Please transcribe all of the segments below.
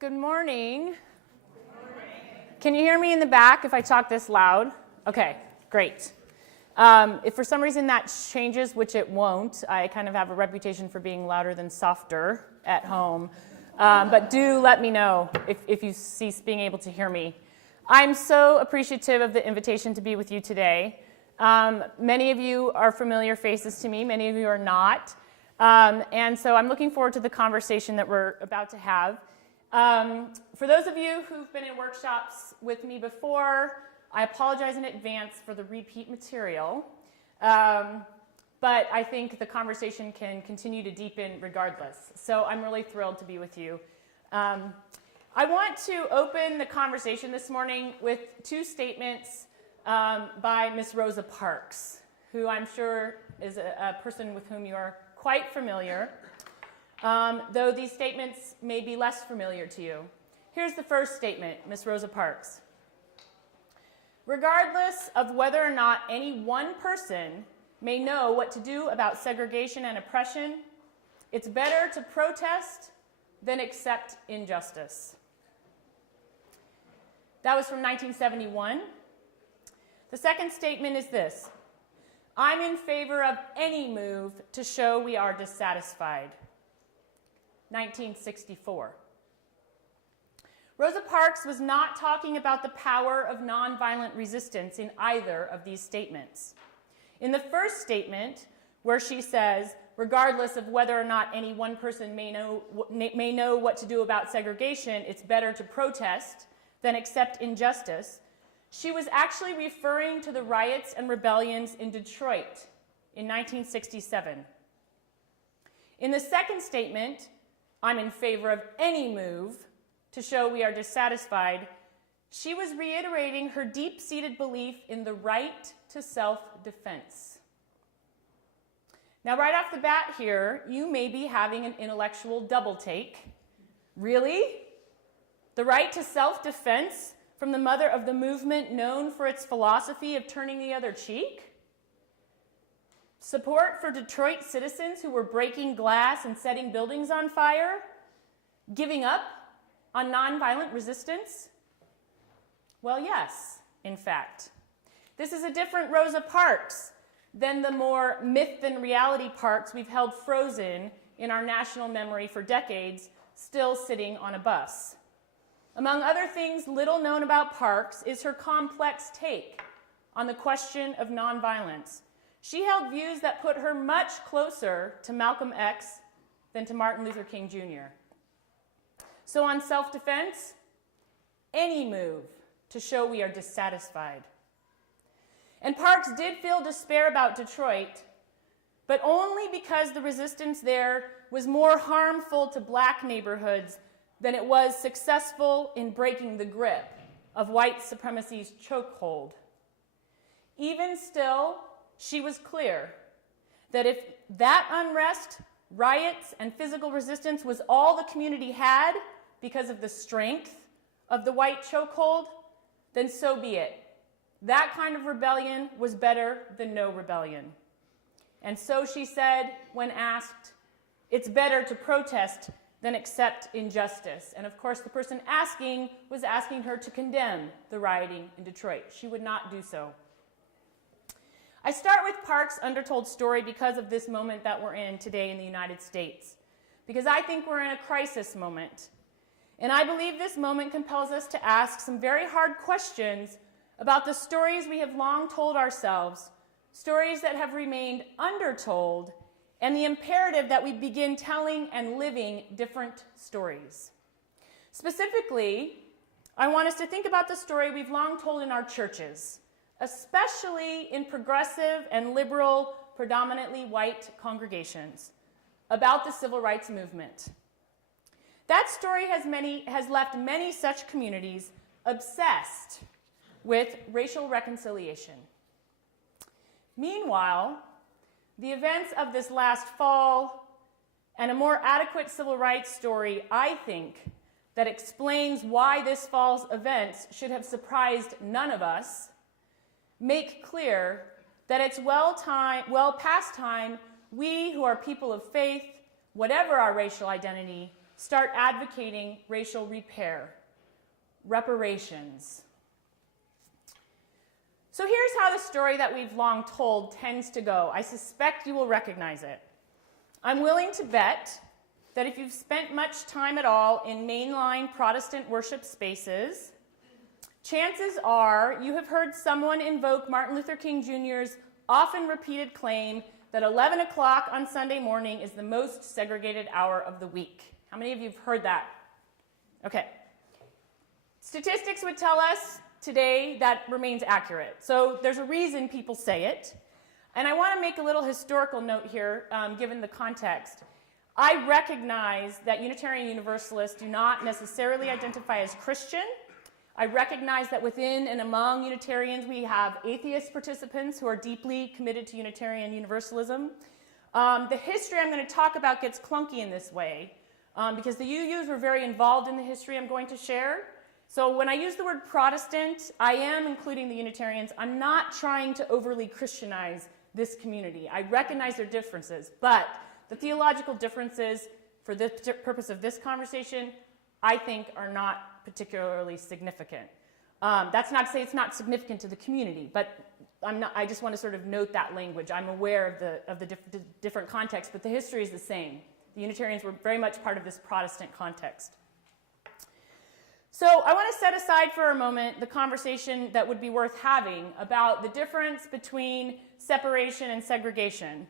Good morning. Can you hear me in the back if I talk this loud? Okay, great. If for some reason that changes, which it won't, I kind of have a reputation for being louder than softer at home. But do let me know if you cease being able to hear me. I'm so appreciative of the invitation to be with you today. Many of you are familiar faces to me, many of you are not. And so I'm looking forward to the conversation that we're about to have. For those of you who've been in workshops with me before, I apologize in advance for the repeat material, but I think the conversation can continue to deepen regardless. So I'm really thrilled to be with you. I want to open the conversation this morning with two statements by Miss Rosa Parks, who I'm sure is a person with whom you are quite familiar. Though these statements may be less familiar to you. Here's the first statement, Miss Rosa Parks. Regardless of whether or not any one person may know what to do about segregation and oppression, it's better to protest than accept injustice. That was from 1971. The second statement is this. I'm in favor of any move to show we are dissatisfied. 1964. Rosa Parks was not talking about the power of nonviolent resistance in either of these statements. In the first statement, where she says, regardless of whether or not any one person may know what to do about segregation, it's better to protest than accept injustice, she was actually referring to the riots and rebellions in Detroit in 1967. In the second statement, I'm in favor of any move to show we are dissatisfied, she was reiterating her deep-seated belief in the right to self-defense. Now, right off the bat here, you may be having an intellectual double take. Really? The right to self-defense from the mother of the movement known for its philosophy of turning the other cheek? Support for Detroit citizens who were breaking glass and setting buildings on fire? Giving up on nonviolent resistance? Well, yes, in fact. This is a different Rosa Parks than the more myth-than-reality Parks we've held frozen in our national memory for decades, still sitting on a bus. Among other things little known about Parks is her complex take on the question of nonviolence. She held views that put her much closer to Malcolm X than to Martin Luther King Jr. So on self-defense, any move to show we are dissatisfied. And Parks did feel despair about Detroit, but only because the resistance there was more harmful to black neighborhoods than it was successful in breaking the grip of white supremacy's chokehold. Even still, she was clear that if that unrest, riots, and physical resistance was all the community had because of the strength of the white chokehold, then so be it. That kind of rebellion was better than no rebellion. And so she said, when asked, it's better to protest than accept injustice. And of course, the person asking was asking her to condemn the rioting in Detroit. She would not do so. I start with Parks' undertold story because of this moment that we're in today in the United States, because I think we're in a crisis moment. And I believe this moment compels us to ask some very hard questions about the stories we have long told ourselves, stories that have remained undertold, and the imperative that we begin telling and living different stories. Specifically, I want us to think about the story we've long told in our churches, especially in progressive and liberal, predominantly white congregations, about the civil rights movement. That story has left many such communities obsessed with racial reconciliation. Meanwhile, the events of this last fall and a more adequate civil rights story, I think, that explains why this fall's events should have surprised none of us, make clear that it's well past time we who are people of faith, whatever our racial identity, start advocating racial repair, reparations. So here's how the story that we've long told tends to go. I suspect you will recognize it. I'm willing to bet that if you've spent much time at all in mainline Protestant worship spaces, chances are you have heard someone invoke Martin Luther King Jr.'s often repeated claim that 11 o'clock on Sunday morning is the most segregated hour of the week. How many of you have heard that? Okay. Statistics would tell us today that remains accurate. So there's a reason people say it. And I want to make a little historical note here, given the context. I recognize that Unitarian Universalists do not necessarily identify as Christian. I recognize that within and among Unitarians we have atheist participants who are deeply committed to Unitarian Universalism. The history I'm going to talk about gets clunky in this way because the UUs were very involved in the history I'm going to share. So when I use the word Protestant, I am including the Unitarians. I'm not trying to overly Christianize this community. I recognize their differences, but the theological differences for the purpose of this conversation, I think, are not particularly significant. That's not to say it's not significant to the community, but I just want to sort of note that language. I'm aware of the different contexts, but the history is the same. The Unitarians were very much part of this Protestant context. So I want to set aside for a moment the conversation that would be worth having about the difference between separation and segregation.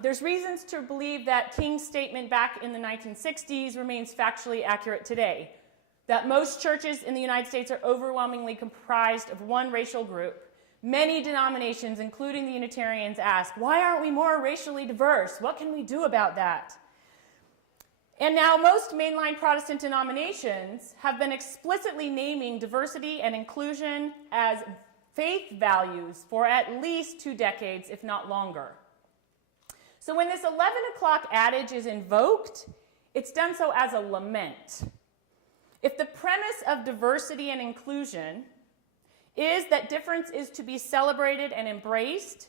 There's reasons to believe that King's statement back in the 1960s remains factually accurate today, that most churches in the United States are overwhelmingly comprised of one racial group. Many denominations, including the Unitarians, ask, why aren't we more racially diverse? What can we do about that? And now most mainline Protestant denominations have been explicitly naming diversity and inclusion as faith values for at least 2 decades, if not longer. So when this 11 o'clock adage is invoked, it's done so as a lament. If the premise of diversity and inclusion is that difference is to be celebrated and embraced,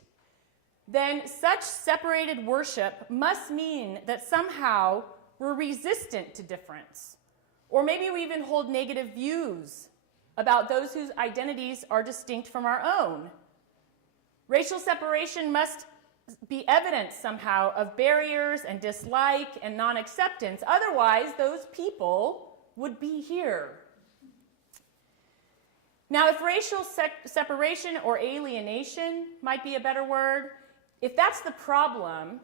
then such separated worship must mean that somehow we're resistant to difference. Or maybe we even hold negative views about those whose identities are distinct from our own. Racial separation must be evidence somehow of barriers and dislike and non-acceptance. Otherwise, those people would be here. Now, if racial separation or alienation might be a better word, if that's the problem,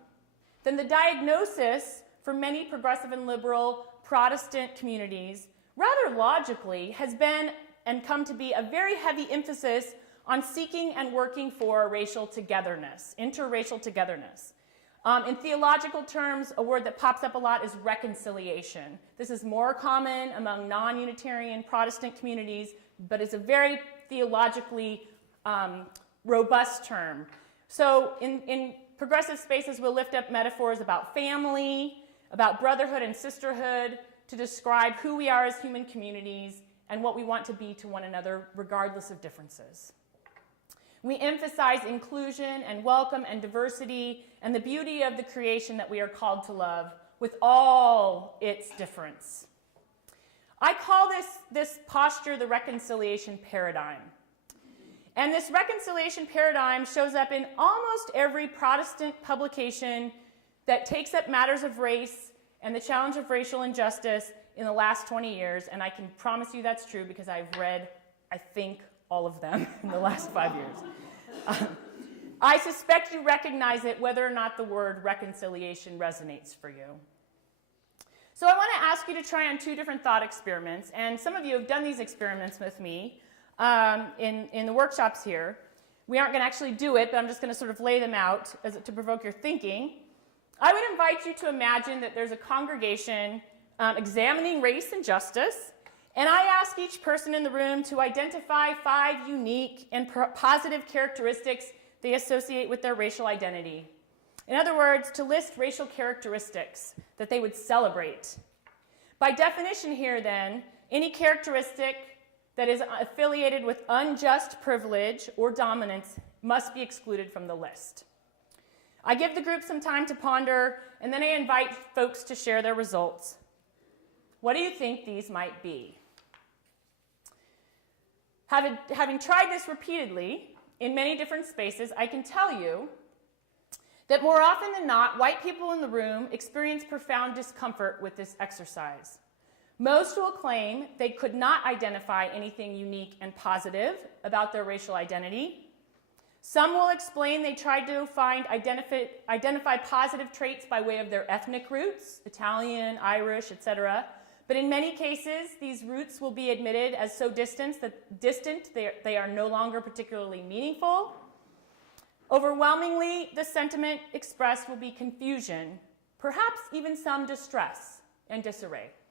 then the diagnosis for many progressive and liberal Protestant communities, rather logically, has been and come to be a very heavy emphasis on seeking and working for racial togetherness, interracial togetherness. In theological terms, a word that pops up a lot is reconciliation. This is more common among non-Unitarian Protestant communities, but it's a very theologically robust term. So in progressive spaces, we'll lift up metaphors about family, about brotherhood and sisterhood to describe who we are as human communities and what we want to be to one another regardless of differences. We emphasize inclusion and welcome and diversity and the beauty of the creation that we are called to love with all its difference. I call this posture the reconciliation paradigm. And this reconciliation paradigm shows up in almost every Protestant publication that takes up matters of race and the challenge of racial injustice in the last 20 years, and I can promise you that's true because I've read, I think, all of them in the last 5 years. I suspect you recognize it whether or not the word reconciliation resonates for you. So I want to ask you to try on 2 different thought experiments, and some of you have done these experiments with me in the workshops here. We aren't going to actually do it, but I'm just going to sort of lay them out to provoke your thinking. I would invite you to imagine that there's a congregation examining race and justice, and I ask each person in the room to identify 5 unique and positive characteristics they associate with their racial identity. In other words, to list racial characteristics that they would celebrate. By definition here, then, any characteristic that is affiliated with unjust privilege or dominance must be excluded from the list. I give the group some time to ponder, and then I invite folks to share their results. What do you think these might be? Having tried this repeatedly in many different spaces, I can tell you that more often than not, white people in the room experience profound discomfort with this exercise. Most will claim they could not identify anything unique and positive about their racial identity. Some will explain they tried to identify positive traits by way of their ethnic roots, Italian, Irish, etc. But in many cases, these roots will be admitted as so distant that they are no longer particularly meaningful. Overwhelmingly, the sentiment expressed will be confusion, perhaps even some distress and disarray.